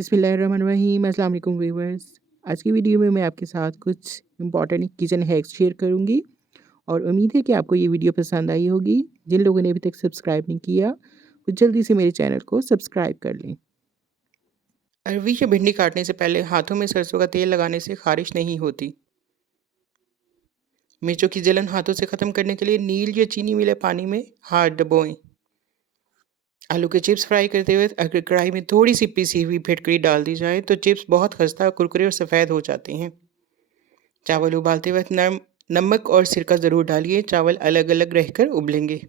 बिस्मिल्लाहिर्रहमानिर्रहीम। अस्सलाम वालेकुम व्यूअर्स। आज की वीडियो में मैं आपके साथ कुछ इम्पॉर्टेंट किचन हैक्स शेयर करूंगी और उम्मीद है कि आपको ये वीडियो पसंद आई होगी। जिन लोगों ने अभी तक सब्सक्राइब नहीं किया वो जल्दी से मेरे चैनल को सब्सक्राइब कर लें। अरवी या भिंडी काटने से पहले हाथों में सरसों का तेल लगाने से खारिश नहीं होती। मिर्चों की जलन हाथों से ख़त्म करने के लिए नील या चीनी मिले पानी में हाथ डुबोएं। आलू के चिप्स फ्राई करते हुए अगर कढ़ाई में थोड़ी सी पिसी हुई फिटकरी डाल दी जाए तो चिप्स बहुत खस्ता कुरकुरे और सफ़ेद हो जाते हैं। चावल उबालते वक्त नमक और सिरका ज़रूर डालिए, चावल अलग अलग रहकर उबलेंगे।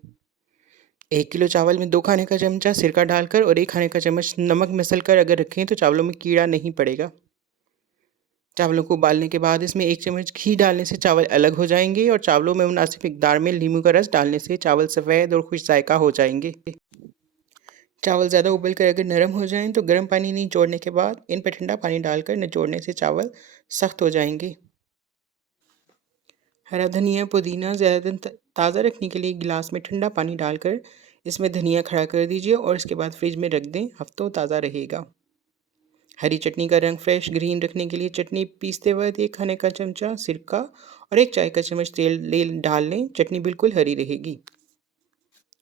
1 किलो चावल में 2 खाने का चमचा सिरका डालकर और 1 खाने का चम्मच नमक मिसल कर अगर रखें तो चावलों में कीड़ा नहीं पड़ेगा। चावलों को उबालने के बाद इसमें 1 चम्मच घी डालने से चावल अलग हो जाएंगे और चावलों में मुनासिब मिकदार में नींबू का रस डालने से चावल सफ़ेद और खुश जायका हो जाएंगे। चावल ज़्यादा उबल कर अगर नरम हो जाएं तो गर्म पानी निचोड़ने के बाद इन पर ठंडा पानी डालकर निचोड़ने से चावल सख्त हो जाएंगे। हरा धनिया पुदीना ज़्यादा दिन ताज़ा रखने के लिए गिलास में ठंडा पानी डालकर इसमें धनिया खड़ा कर दीजिए और इसके बाद फ्रिज में रख दें, हफ्तों ताज़ा रहेगा। हरी चटनी का रंग फ्रेश ग्रीन रखने के लिए चटनी पीसते वक्त 1 खाने का चमचा सिरका और 1 चाय का चम्मच तेल डाल लें, चटनी बिल्कुल हरी रहेगी।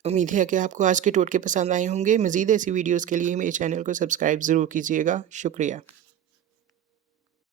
उम्मीद है कि आपको आज के टोटके पसंद आए होंगे। मज़ीद ऐसी वीडियोज़ के लिए मेरे चैनल को सब्सक्राइब ज़रूर कीजिएगा। शुक्रिया।